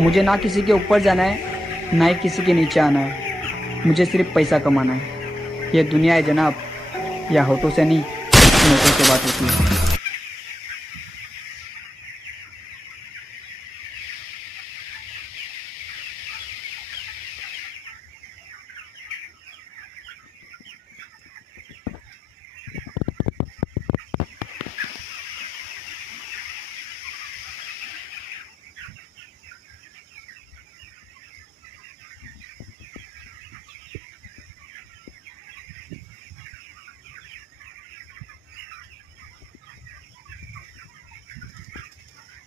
मुझे ना किसी के ऊपर जाना है, ना ही किसी के नीचे आना है। मुझे सिर्फ पैसा कमाना है। ये दुनिया है जनाब, या होठों से नहीं, नोटों से बात होती है।